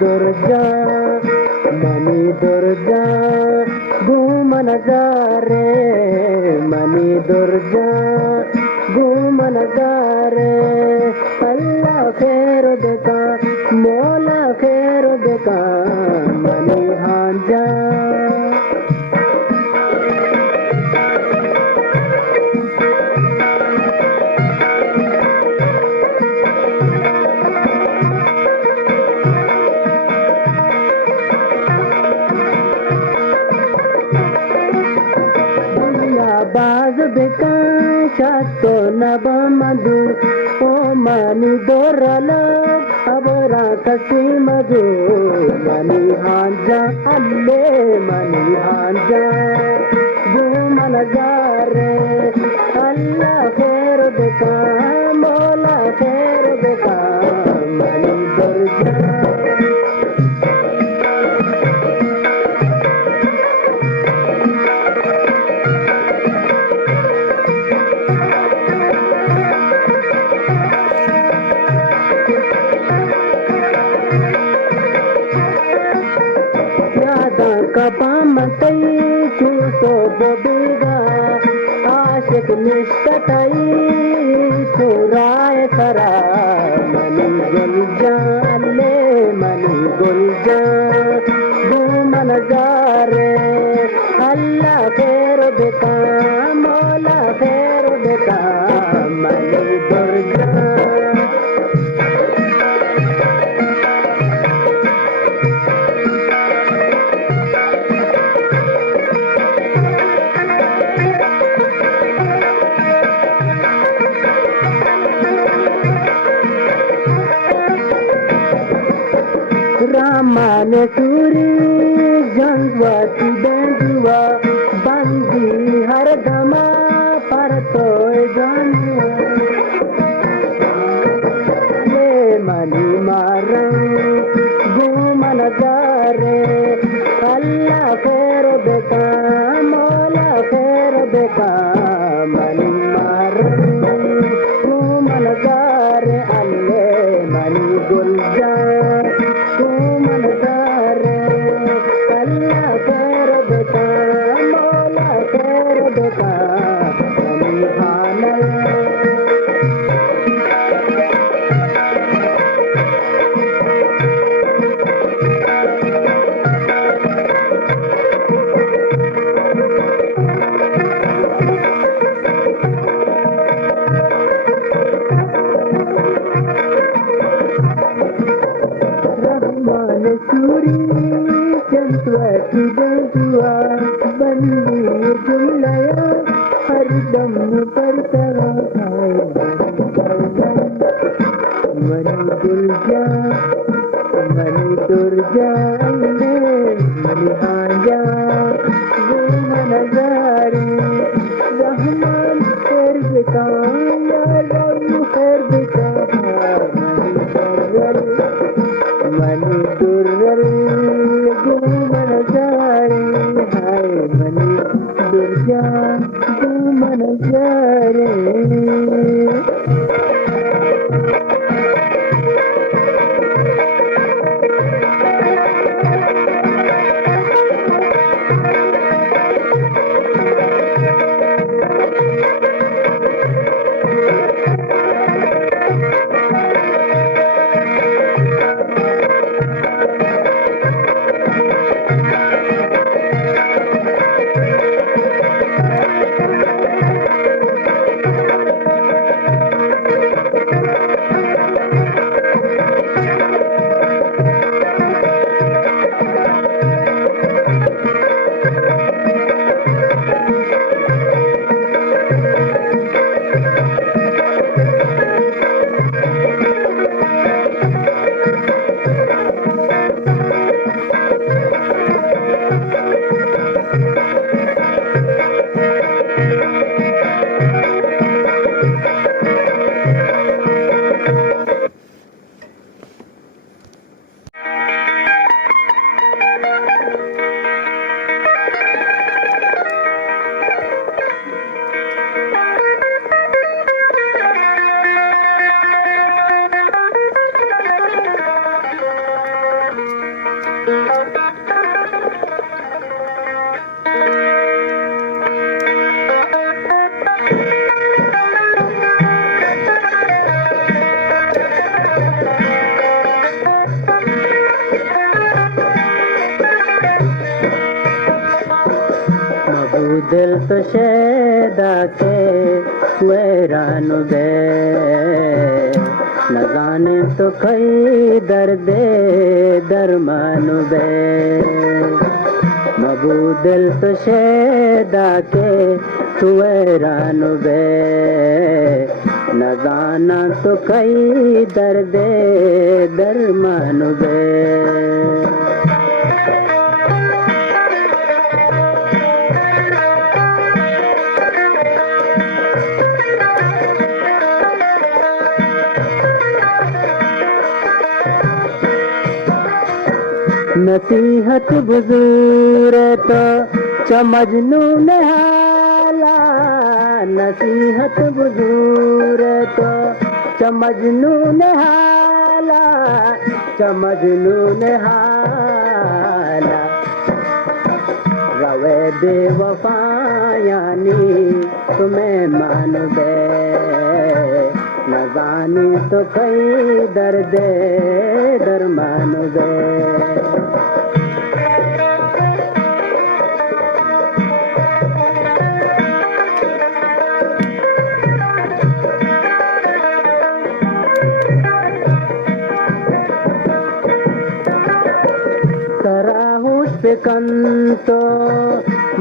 दुर्गा मनी दुर्गा घूमन जा रे मनी दुर्गा घूमन जा रे अल्लाह खैर देका मौला खैर देका मनी हांजा बाज बेका शातो नबा मधु ओ मनी दोरल अबरा कसी मधु मनी हांजा अल्ले मनी हांजा घूमन जा रे अल्लाह खैर बेका मौला खैर बेका मनी दुर्गा कपामतई चूसो बोबीगा आशिक निष्ठतई छुराए सरा मनी गुलजा ले मनी गुलजा घूमन जा रे अल्लाह खैर बेका मौला खैर बेका मनी दुर्गा रामाने सूरी जंगवती बेंजुआ बंदी हर दमा पर तो जानुआ ले मनी मारं घूमन जा रे अल्लाह खैर बेका मौला खैर बेका मनी मारं घूमन जा रे अल्ले मनी गुलजा घूमन जा रे अल्लाह खैर बेका मौला खैर बेका मनी हाना सूरी चंद्रवती बेजुआ बंदी जुमलया हर दम पर तरा मनी दुर्गा मनी दुर्गा मनी हांजा घूमन जा रे रहमान खैर बेका या रब खैर बेका मनी दुर्गल घूमन जा रे हाय मनी दुर्गा घूमन जा रे तो शैदा के वैरान बे न जाने तो कई दर्दे दरमान बे मबूदल तो शैदा के वैरान बे न जाना तो कई दर्दे दरमान बे नसीहत बुजुर्ग तो चमजनू नहाला नसीहत बुजुर्ग तो चमजनू नहाला चमजनू नहाला रवे बेवफायानी तुम्हें मान बे न जानी तो कई दर्दे दरमान बे कंतो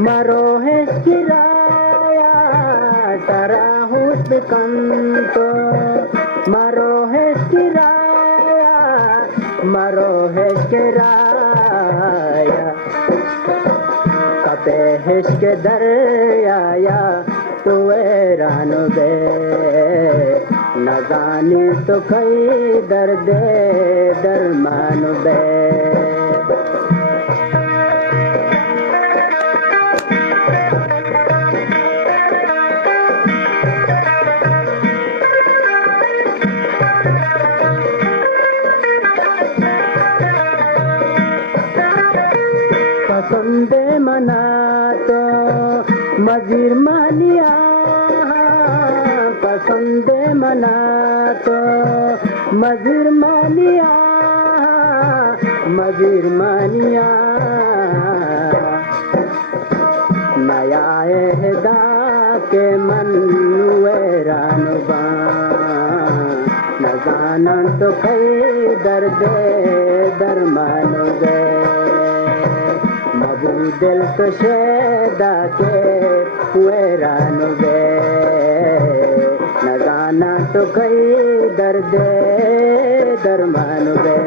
मरो है किराया तराहुस कंतो मरो है किराया मरो है किराया कपे हिश के दरिया तो वैरान बे न जाने तो कई दर्दे दरमान बे पसंदे मना तो मजीर मानिया पसंदे मना तो मजीर मानिया मजीर मानिया नया एहदा के मन वैरान बा न जाना तो कई दर्दे दरमान गए दिल तो शैदा के वैरान बे न जाना तो कई दर्दे दरमान बे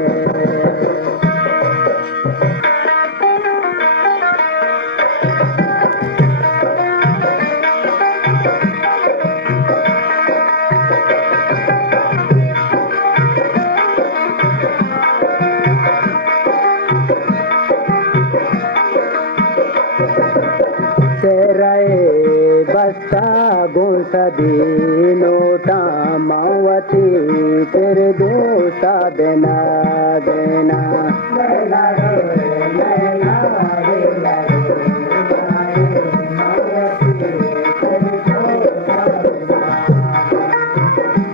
बस्ता गोसदी नोटा मावती तेरे दोस्ता देना देना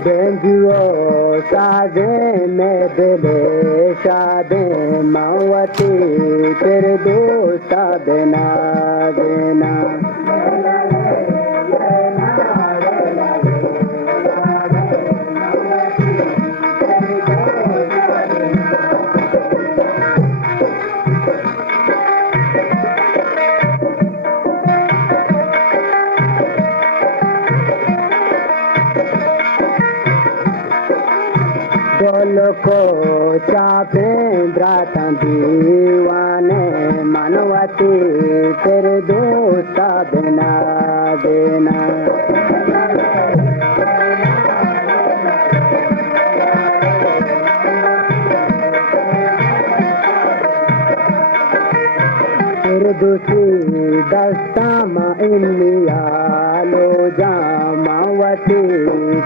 बेंजुओ सादे में दिले शादे मावती तेरे दोस्ता देना देना को चापेंद्रा दीवाने मनवती तेरे दोस्ता देना देना तेरे दूसरी दस्ता इंडिया लो जामावती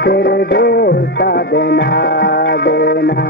तेरे दोस्ता देना देना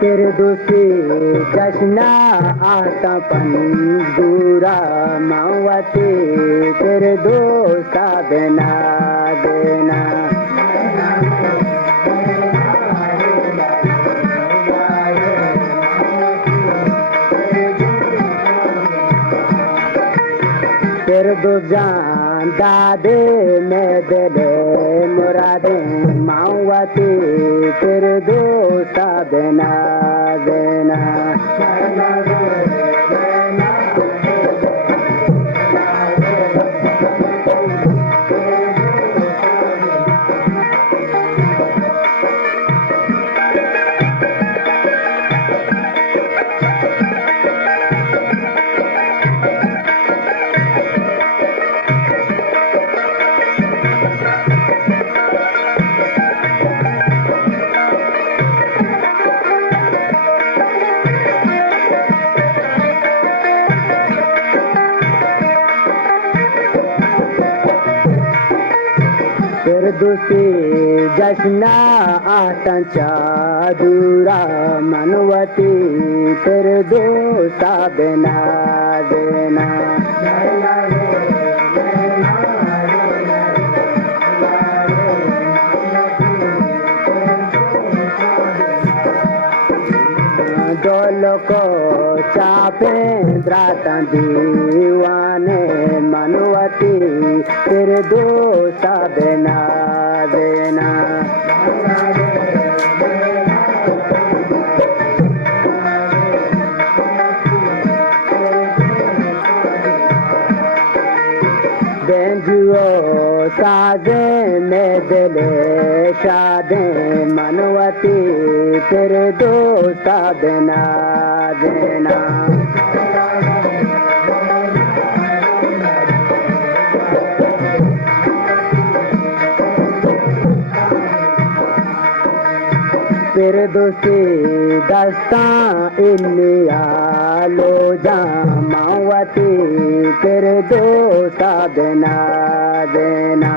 तेरे दोस्ती जश्ना आता पंजूरा मावती तेरे दोस्ता बिना देना तेरे दो जान दादे में दे मुरादे मावती तेरे दोस्ता बिना देना तेरे दोस्ती जश्ना आता चादूरा मनवती तेरे दोस्ता बिना देना डोलो को चापे द्राता दीवाने मनवती तेरे दोस्ता बिना देना बेंजुओ साजे में दिले शादे मनवती तेरे दोस्ता बिना देना तेरे दोस्ती दस्ता इन्निया लो जा मावती तेरे दोस्ता बिना देना